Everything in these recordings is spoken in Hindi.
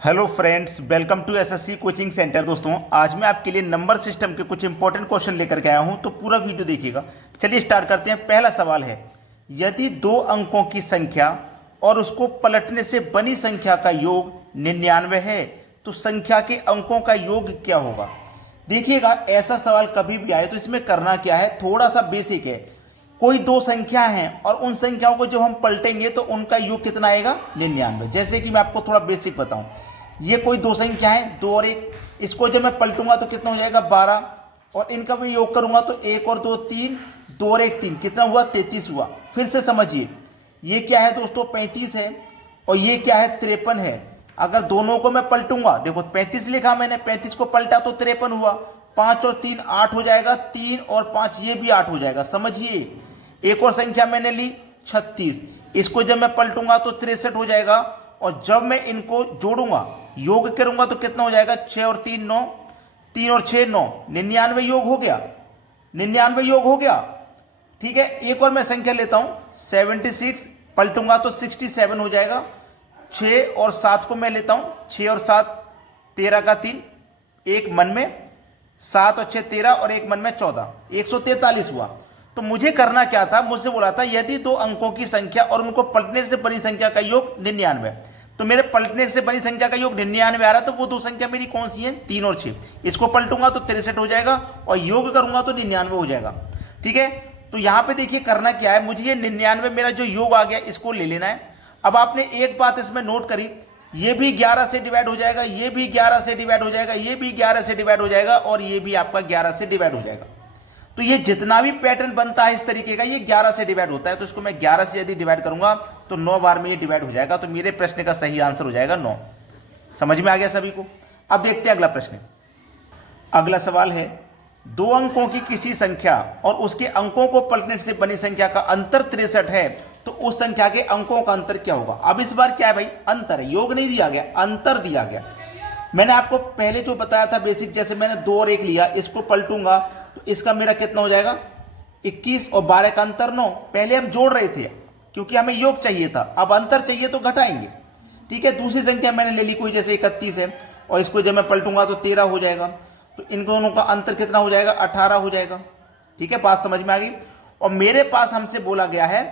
Hello friends, welcome to SSC coaching centre. दोस्तों, आज मैं आपके लिए नंबर सिस्टम के कुछ इंपॉर्टेंट क्वेश्चन लेकर के आया हूं, तो पूरा वीडियो देखिएगा। चलिए स्टार्ट करते हैं। पहला सवाल है, यदि दो अंकों की संख्या और उसको पलटने से बनी संख्या का योग 99 है तो संख्या के अंकों का योग क्या होगा। देखिएगा, ऐसा सवाल कभी भी आए तो इसमें करना क्या है, थोड़ा सा बेसिक है। कोई दो संख्या हैं और उन संख्याओं को जब हम पलटेंगे तो उनका योग कितना आएगा, 99। जैसे कि मैं आपको थोड़ा बेसिक बताऊं, ये कोई दो संख्या है, 2 और 1, इसको जब मैं पलटूंगा तो कितना हो जाएगा, 12, और इनका मैं योग करूंगा तो 1 और 2 3, 2 और 1 3, कितना हुआ, 33 हुआ। फिर से समझिए, ये क्या है दोस्तों, 35 है, और ये क्या है, 53 है। अगर दोनों को मैं पलटूंगा, देखो 35 लिखा मैंने, 35 को पलटा तो 53 हुआ, 5 और 3 8 हो जाएगा, 3 और 5 ये भी 8 हो जाएगा। समझिए, एक और संख्या मैंने ली 36, इसको जब मैं पलटूंगा तो 63 हो जाएगा, और जब मैं इनको जोड़ूंगा, योग करूंगा तो कितना हो जाएगा, 6 और 3 9, 3 और 6 9, 99 योग हो गया, 99 योग हो गया। ठीक है, एक और मैं संख्या लेता हूं 76, पलटूंगा तो 67 हो जाएगा। 6 और 7 को मैं लेता हूं, 6 और 7 13 का 3, एक मन में 7 और 6 13, और एक मन में 14, 143 हुआ। तो मुझे करना क्या था, मुझसे बोला था यदि दो अंकों की संख्या और उनको पलटने से बनी संख्या का योग 99, तो मेरे पलटने से बनी संख्या का योग 99 आ रहा है, तो वो दो संख्या मेरी कौन सी है, 3 और 6। इसको पलटूंगा तो 63 हो जाएगा, और योग करूंगा तो 99 हो जाएगा। ठीक है, तो यहां पे देखिए करना क्या है, मुझे ये 99 मेरा जो योग आ गया इसको ले लेना है। अब आपने एक बात इसमें नोट करी, ये भी 11 से डिवाइड हो जाएगा, ये भी 11 से डिवाइड हो जाएगा, ये भी 11 से डिवाइड हो जाएगा, और ये भी आपका 11 से डिवाइड हो जाएगा। तो ये जितना भी पैटर्न बनता है इस तरीके का, ये 11 से डिवाइड होता है। तो इसको मैं 11 से यदि डिवाइड करूंगा तो 9 बार में ये डिवाइड हो जाएगा। तो मेरे प्रश्न का सही आंसर हो जाएगा 9। समझ में आ गया सभी को। अब देखते हैं अगला प्रश्न। अगला सवाल है, दो अंकों की किसी संख्या और उसके अंकों को पलटने से बनी संख्या का अंतर 63 है, तो उस संख्या के अंकों का अंतर क्या होगा। अब इस बार क्या है भाई, अंतर है, योग नहीं दिया गया, अंतर दिया गया। मैंने आपको पहले जो बताया था बेसिक, जैसे मैंने 2 और 1 लिया, इसको पलटूंगा तो इसका मेरा कितना हो जाएगा, 21, और 12 का अंतर 9। पहले हम जोड़ रहे थे क्योंकि हमें योग चाहिए था, अब अंतर चाहिए तो घटाएंगे। ठीक है, दूसरी संख्या मैंने ले ली कोई, जैसे 31 है, और इसको जब मैं पलटूंगा तो 13 हो जाएगा, तो इन दोनों का अंतर कितना हो जाएगा, 18 हो जाएगा। ठीक है, बात समझ में आ गई। और मेरे पास हमसे बोला गया है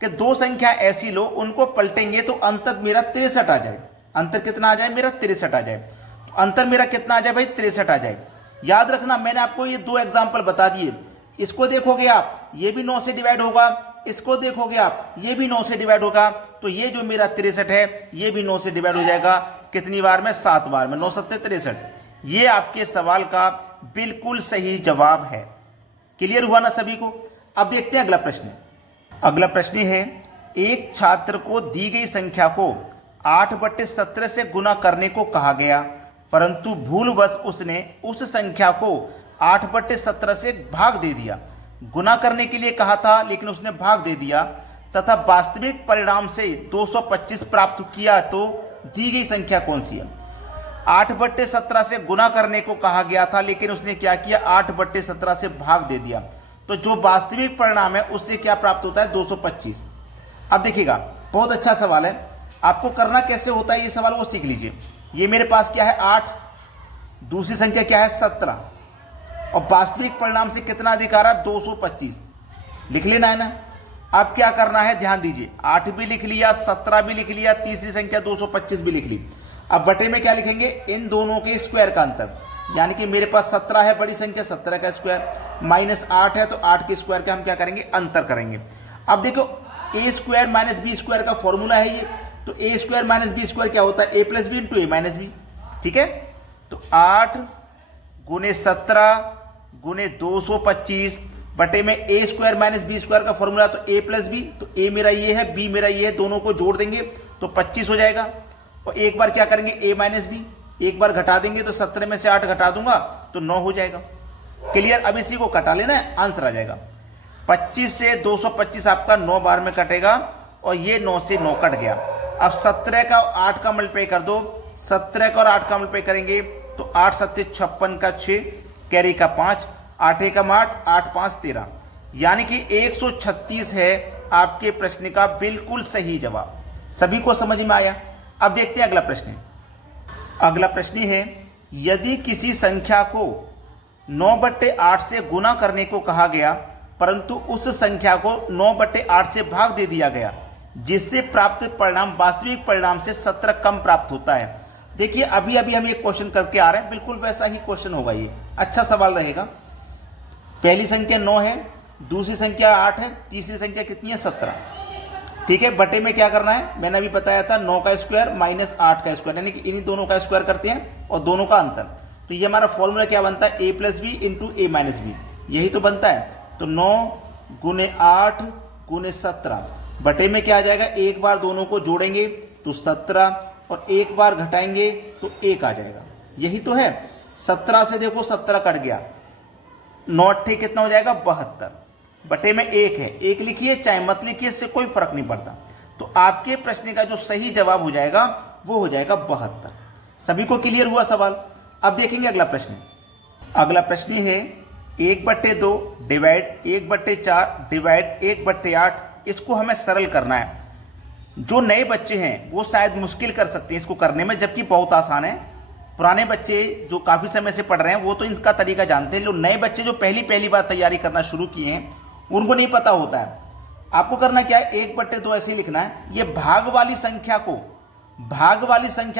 कि दो संख्या ऐसी लो, उनको पलटेंगे तो अंतर मेरा 63 आ जाए। अंतर कितना आ जाए, मेरा 63 आ जाए। तो अंतर मेरा कितना आ जाए भाई, 63 आ जाए। याद रखना, मैंने आपको ये दो एग्जाम्पल बता दिए। इसको देखोगे आप, ये भी 9 से डिवाइड होगा, इसको देखोगे आप, ये भी 9 से डिवाइड होगा, तो ये जो मेरा 63 है ये भी 9 से डिवाइड हो जाएगा। कितनी बार में, 7 बार में, 9 7 63। ये आपके सवाल का बिल्कुल सही जवाब है। क्लियर हुआ ना सभी को। अब देखते हैं अगला प्रश्न। अगला प्रश्न है, एक छात्र को दी गई संख्या को 8/17 से गुना करने को कहा गया, परंतु भूलवश उसने उस संख्या को 8/17 से भाग दे दिया। गुना करने के लिए कहा था लेकिन उसने भाग दे दिया, तथा वास्तविक परिणाम से 225 प्राप्त किया, तो दी गई संख्या कौन सी है। 8/17 से गुना करने को कहा गया था लेकिन उसने क्या किया, 8/17 से भाग दे दिया, तो जो वास्तविक परिणाम है उससे क्या प्राप्त होता है, 225। अब देखिएगा, बहुत अच्छा सवाल है। आपको करना कैसे होता है ये सवाल, वो सीख लीजिए। ये मेरे पास क्या है, 8, दूसरी संख्या क्या है, 17, और वास्तविक परिणाम से कितना अधिक आ रहा है, 225। लिख लेना है ना। अब क्या करना है, ध्यान दीजिए, 8 भी लिख लिया, 17 भी लिख लिया, तीसरी संख्या 225 भी लिख ली। अब बटे में क्या लिखेंगे, इन दोनों के स्क्वायर का अंतर, यानी कि मेरे पास 17 है बड़ी संख्या, 17 का स्क्वायर, माइनस 8 है तो 8 के स्क्वायर का हम क्या करेंगे, अंतर करेंगे। अब देखो, ए स्क्वायर माइनस बी स्क्वायर का फॉर्मूला है ये, तो ए स्क्वायर माइनस बी स्क्वायर क्या होता है, ए प्लस बी इंटू ए माइनस बी। ठीक है, तो 8 गुने 17 गुने 225 बटे में ए स्क्वायर माइनस बी स्क्वायर का फॉर्मूला, तो ए प्लस बी, तो ए मेरा ये है, बी मेरा ये है, दोनों को जोड़ देंगे तो 25 हो जाएगा। और एक बार क्या करेंगे, ए माइनस बी, एक बार घटा देंगे तो 17 में से 8 घटा दूंगा तो 9 हो जाएगा। क्लियर। अब इसी को कटा लेना है, आंसर आ जाएगा। 25 से 225 आपका 9 बार में कटेगा, और ये 9 से 9 कट गया। अब 17 का 8 का मल्टीप्लाई कर दो, 17 का और 8 का मल्टीप्लाई करेंगे तो 8 7 56 का 6, कैरी का 5, 8 1 8, 8 5 13, यानी कि 136 है आपके प्रश्न का बिल्कुल सही जवाब। सभी को समझ में आया। अब देखते हैं अगला प्रश्न। अगला प्रश्न है, यदि किसी संख्या को 9/8 से गुना करने को कहा गया परंतु उस संख्या को 9/8 से भाग दे दिया गया, जिससे प्राप्त परिणाम वास्तविक परिणाम से 17 कम प्राप्त होता है। देखिए अभी अभी हम ये क्वेश्चन करके आ रहे हैं, बिल्कुल वैसा ही क्वेश्चन होगा। ये अच्छा सवाल रहेगा। पहली संख्या 9 है, दूसरी संख्या 8 है, तीसरी संख्या कितनी है 17। ठीक है, बटे में क्या करना है, मैंने अभी बताया था 9 का स्क्वायर माइनस 8 का स्क्वायर, यानी कि इन्हीं दोनों का स्क्वायर करते हैं और दोनों का अंतर। तो ये हमारा फॉर्मूला क्या बनता है, a + b × a - b, यही तो बनता है। तो 9 × 8 × 17 बटे में क्या आ जाएगा, एक बार दोनों को जोड़ेंगे तो 17 और एक बार घटाएंगे तो 1 आ जाएगा। यही तो है। 17 से देखो 17 कट गया, 9 8 कितना हो जाएगा 72, बटे में 1 है। 1 लिखिए चाहे मत लिखिए, इससे कोई फर्क नहीं पड़ता। तो आपके प्रश्न का जो सही जवाब हो जाएगा वो हो जाएगा 72। सभी को क्लियर हुआ सवाल। अब देखेंगे अगला प्रश्न। अगला प्रश्न है 1/2 डिवाइड 1/4 डिवाइड 1/8। इसको हमें सरल करना है। जो नए बच्चे हैं वो शायद मुश्किल कर सकते हैं इसको करने में, जबकि बहुत आसान है। पुराने बच्चे जो काफी समय से पढ़ रहे हैं वो तो इनका तरीका जानते हैं। जो नए बच्चे जो पहली बार तैयारी करना शुरू किए हैं उनको नहीं पता होता है। आपको करना क्या है, 1/2 ऐसे ही लिखना है। ये भाग वाली संख्या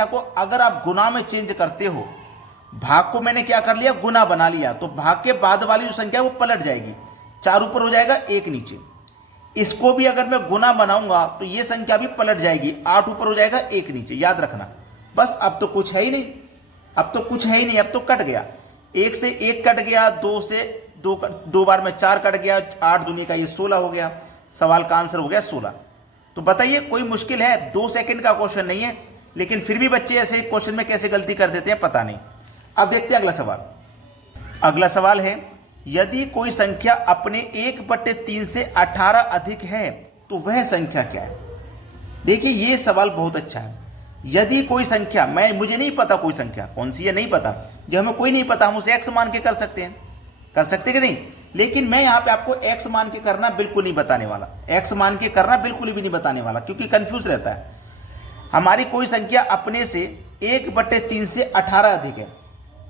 को अगर आप गुना में चेंज करते हो, भाग को मैंने क्या कर लिया, गुना बना लिया, तो भाग के बाद वाली जो संख्या वो पलट जाएगी। 4 ऊपर हो जाएगा 1 नीचे। इसको भी अगर मैं गुना बनाऊंगा तो ये संख्या भी पलट जाएगी, 8 ऊपर हो जाएगा 1 नीचे। याद रखना। बस अब तो कुछ है ही नहीं, अब तो कट गया। 1 से 1 कट गया, 2 से 2 बार में 4 कट गया, 8 दूनी का ये 16 हो गया। सवाल का आंसर हो गया 16। तो बताइए कोई मुश्किल है, 2 सेकंड का क्वेश्चन नहीं है, लेकिन फिर भी बच्चे ऐसे क्वेश्चन में कैसे गलती कर देते हैं पता नहीं। अब देखते हैं अगला सवाल। अगला सवाल है, यदि कोई संख्या अपने 1/3 से 18 अधिक है तो वह संख्या क्या है। देखिए ये सवाल बहुत अच्छा है। यदि कोई संख्या, मुझे नहीं पता कोई संख्या कौन सी है, नहीं पता। जो हमें कोई नहीं पता हम उसे x मान के कर सकते हैं, कर सकते कि नहीं। लेकिन मैं यहां पे आपको x मान के करना बिल्कुल नहीं बताने वाला, x मान के करना बिल्कुल भी नहीं बताने वाला, क्योंकि कंफ्यूज रहता है। हमारी कोई संख्या अपने से 1/3 से 18 अधिक है।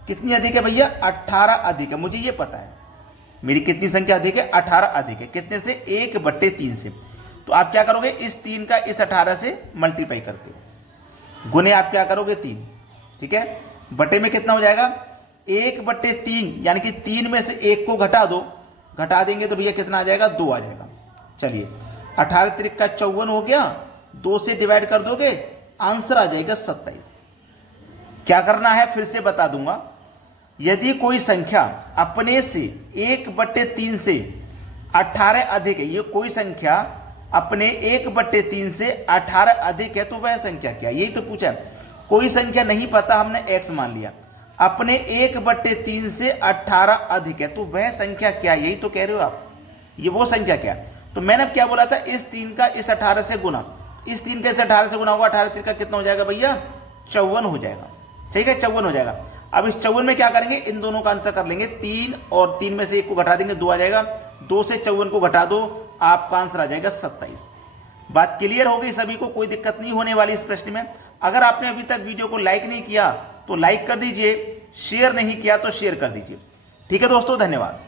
कितनी अधिक है भैया, 18 अधिक है। मुझे ये पता है मेरी कितनी संख्या अधिक है, 18 अधिक है। कितने से, 1/3 से। तो आप क्या करोगे, इस 3 का इस 18 से मल्टीप्लाई करते हो, गुने आप क्या करोगे 3। ठीक है, बटे में कितना हो जाएगा 1/3, यानी कि 3 में से 1 को घटा दो, घटा देंगे तो भैया कितना आ जाएगा, 2 आ जाएगा। चलिए 18 3 का 54 हो गया, 2 से डिवाइड कर दोगे आंसर आ जाएगा 27। क्या करना है फिर से बता दूंगा। यदि कोई संख्या अपने से 1/3 से 18 अधिक है, ये कोई संख्या अपने 1/3 से 18 अधिक है तो वह संख्या क्या, यही तो पूछा है। कोई संख्या नहीं पता, हमने x मान लिया। अपने 1/3 से 18 अधिक है तो वह संख्या क्या, यही तो कह रहे हो आप। ये वो संख्या क्या। तो मैंने क्या बोला था, इस 3 का इस 18 से गुना, इस 3 का इस 18 से गुना होगा, 18 3 का कितना हो जाएगा भैया, 54 हो जाएगा। ठीक है, 54 हो जाएगा। अब इस 54 में क्या करेंगे, इन दोनों का अंतर कर लेंगे, 3 और 3 में से 1 को घटा देंगे, 2 आ जाएगा। 2 से 54 को घटा दो, आपका आंसर आ जाएगा 27। बात क्लियर हो गई सभी को, कोई दिक्कत नहीं होने वाली इस प्रश्न में। अगर आपने अभी तक वीडियो को लाइक नहीं किया तो लाइक कर दीजिए, शेयर नहीं किया तो शेयर कर दीजिए। ठीक है दोस्तों, धन्यवाद।